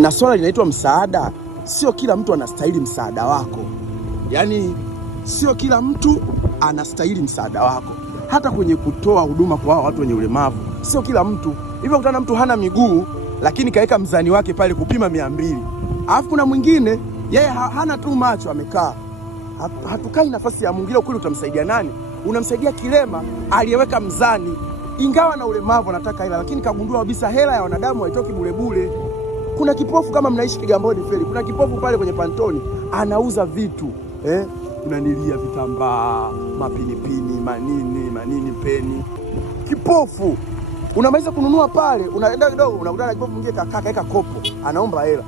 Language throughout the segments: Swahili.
Na swala linaitwa msaada. Sio kila mtu anastahili msaada wako. Yaani sio kila mtu anastahili msaada wako. Hata kwenye kutoa huduma kwa watu wenye ulemavu, sio kila mtu. Hivyo kutana mtu hana miguu lakini kaeka mzani wake pale kupima 200. Alafu kuna mwingine yeye hana tu macho amekaa. Hatukai nafasi ya Mungu. Ile kule utamsaidia nani? Unamsaidia kilema aliyeweka mzani. Ingawa na ulemavu anataka hela, lakini kagundua kabisa hela ya wanadamu haitoki bure bure. Kuna kipofu kama mnaishi Kigamboni Feri, kuna kipofu pale kwenye Pantoni anauza vitu unanilia vitambaa, mapinipini, manini, peni. Kipofu unamaliza kununua pale, unaenda kidogo unakutana na kipofu mwingine kaeka kopo, anaomba hela.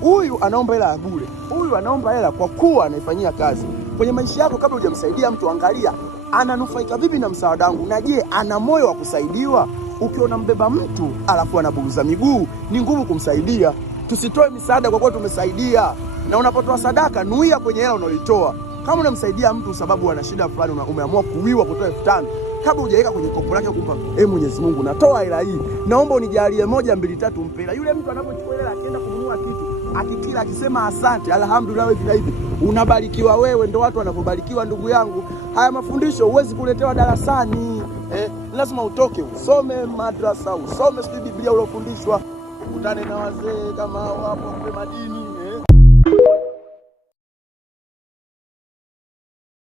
Huyu anaomba hela ya bure, huyu anaomba hela kwa kuwa anaifanyia kazi. Kwenye maisha yako kabla hujamsaidia mtu, angalia ananufaika vipi na msaada wangu, na je ana moyo wa kusaidiwa? Ukiona mbeba mtu alafu anaburuza miguu, ni ngumu kumsaidia. Tusitoe misaada kwa kuwa tumesaidia. Na unapotoa sadaka, nuia kwenye hela unalitoa. Kama unamsaidia mtu sababu ana shida fulani, umeamua kuwiwa kutoa 5000, kabla hujaweka kwenye kopo lake kumpa, Mwenyezi Mungu natoa hela hii, naomba unijalie 1 2 3 mpela. Yule mtu anapochukua hela akienda kununua kitu, akikila akisema asante, alhamdulillah, hivi na hivi, unabarikiwa wewe. Ndio watu wanapobarikiwa, ndugu yangu. Haya mafundisho huwezi kuletewa darasani. Lazima utoke usome madrasa, usome Biblia uliofundishwa, ukutane na wazee kama hao hapo madini.